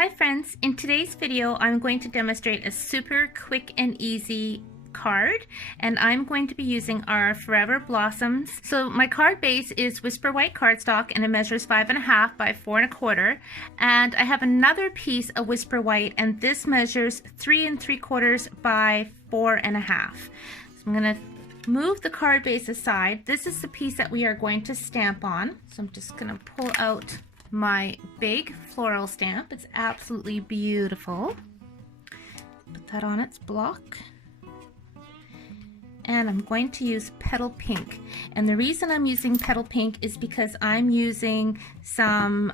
Hi friends, in today's video I'm going to demonstrate a super quick and easy card, and I'm going to be using our Forever Blossoms. So my card base is Whisper White cardstock and it measures 5.5 by 4 1/4, and I have another piece of Whisper White and this measures 3 3/4 by 4 1/2. So I'm going to move the card base aside. This is the piece that we are going to stamp on, so I'm just going to pull out my big floral stamp. It's absolutely beautiful. Put that on its block. And I'm going to use Petal Pink. And the reason I'm using Petal Pink is because I'm using some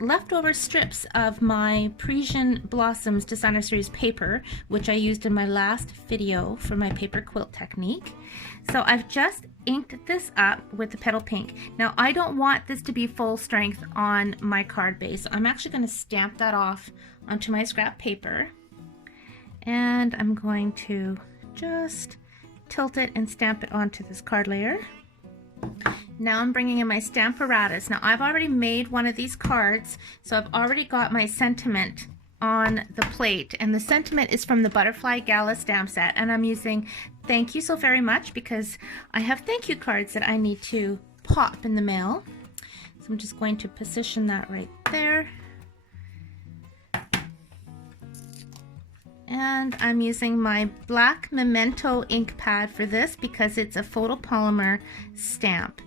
leftover strips of my Parisian Blossoms Designer Series paper, which I used in my last video for my paper quilt technique. So I've just inked this up with the Petal Pink. Now I don't want this to be full strength on my card base. I'm actually going to stamp that off onto my scrap paper. And I'm going to just tilt it and stamp it onto this card layer. Now I'm bringing in my Stamparatus. Now I've already made one of these cards, so I've already got my sentiment on the plate, and the sentiment is from the Butterfly Gala stamp set, and I'm using thank you so very much because I have thank you cards that I need to pop in the mail. So I'm just going to position that right there. And I'm using my black Memento ink pad for this because it's a photopolymer stamp.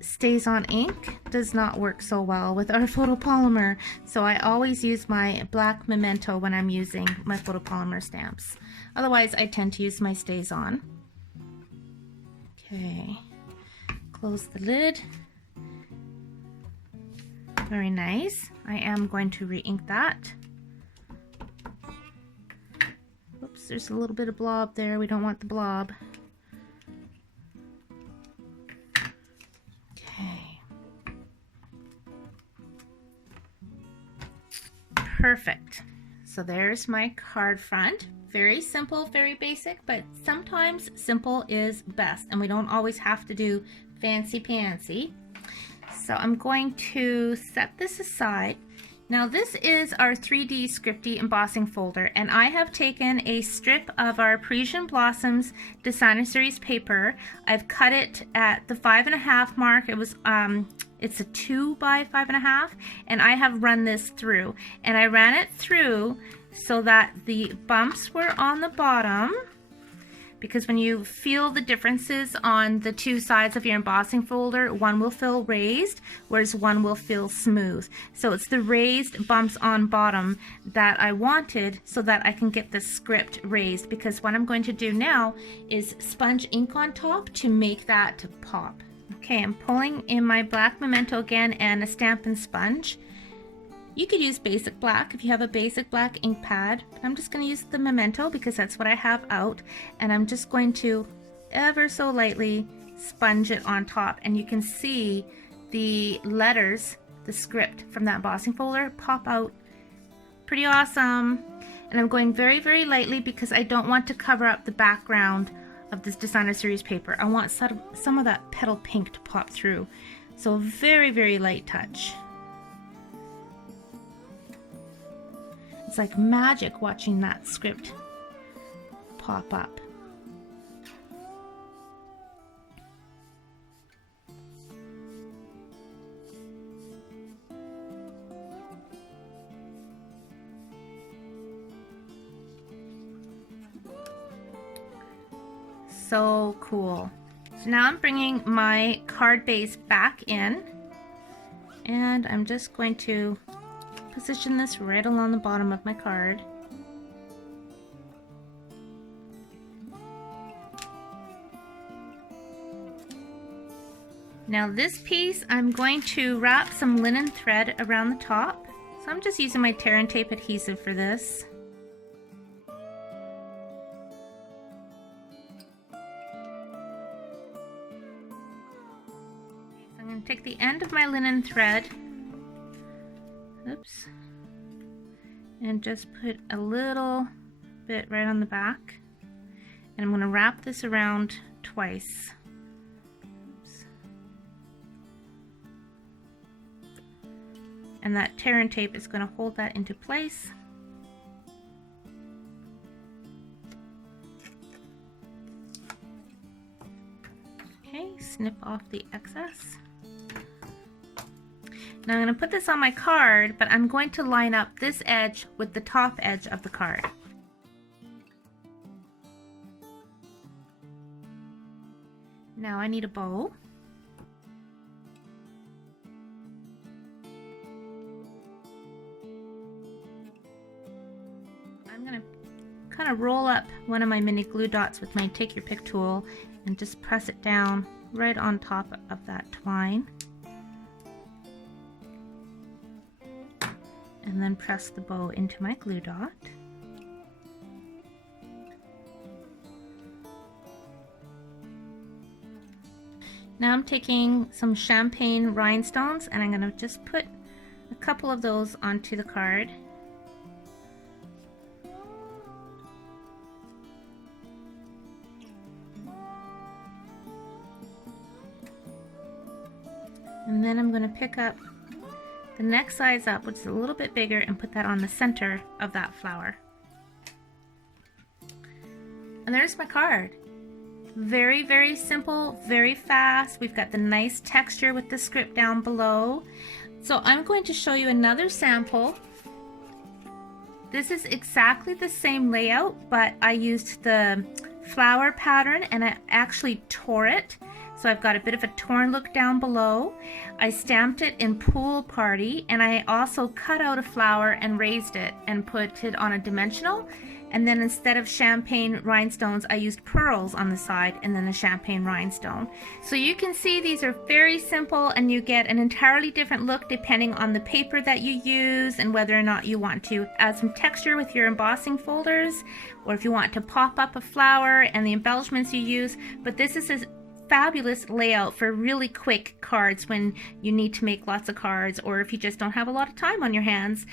Stays on ink does not work so well with our photopolymer, so I always use my black Memento when I'm using my photopolymer stamps. Otherwise I tend to use my Stays On. Okay, close the lid. Very nice. I am going to re-ink that. Oops, there's a little bit of blob there. We don't want the blob. Okay. Perfect. So there's my card front. Very simple, very basic, but sometimes simple is best, and we don't always have to do fancy pantsy. So I'm going to set this aside. Now this is our 3D Scripty embossing folder, and I have taken a strip of our Parisian Blossoms Designer Series paper. I've cut it at the 5.5 mark. It was it's a 2 by 5.5, and I have run this through, and I ran it through so that the bumps were on the bottom, because when you feel the differences on the two sides of your embossing folder, one will feel raised, whereas one will feel smooth. So it's the raised bumps on bottom that I wanted so that I can get the script raised, because what I'm going to do now is sponge ink on top to make that to pop. Okay, I'm pulling in my black Memento again and a Stampin' Sponge. You could use basic black if you have a basic black ink pad, but I'm just going to use the Memento because that's what I have out, and I'm just going to ever so lightly sponge it on top, and you can see the letters, the script from that embossing folder pop out. Pretty awesome. And I'm going very, very lightly because I don't want to cover up the background of this Designer Series paper. I want some of that Petal Pink to pop through. So very, very light touch. It's like magic watching that script pop up. So cool. So now I'm bringing my card base back in, and I'm just going to position this right along the bottom of my card. Now this piece I'm going to wrap some linen thread around the top. So I'm just using my tear and tape adhesive for this. So I'm going to take the end of my linen thread, oops, and just put a little bit right on the back, and I'm going to wrap this around twice. Oops. and that tear and tape is going to hold that into place. Okay, snip off the excess. Now I'm going to put this on my card, but I'm going to line up this edge with the top edge of the card. Now I need a bow. I'm going to kind of roll up one of my mini glue dots with my take your pick tool and just press it down right on top of that twine. And then press the bow into my glue dot. Now I'm taking some champagne rhinestones and I'm going to just put a couple of those onto the card. And then I'm going to pick up the next size up, which is a little bit bigger, and put that on the center of that flower. And there's my card. Very, very simple, very fast. We've got the nice texture with the script down below. So I'm going to show you another sample. This is exactly the same layout, but I used the flower pattern and I actually tore it. So I've got a bit of a torn look down below. I stamped it in Pool Party, and I also cut out a flower and raised it and put it on a dimensional. And then instead of champagne rhinestones, I used pearls on the side and then a champagne rhinestone. So you can see these are very simple, and you get an entirely different look depending on the paper that you use and whether or not you want to add some texture with your embossing folders, or if you want to pop up a flower and the embellishments you use. But this is a fabulous layout for really quick cards when you need to make lots of cards, or if you just don't have a lot of time on your hands.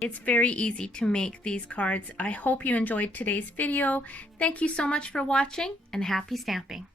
It's very easy to make these cards. I hope you enjoyed today's video. Thank you so much for watching, and happy stamping.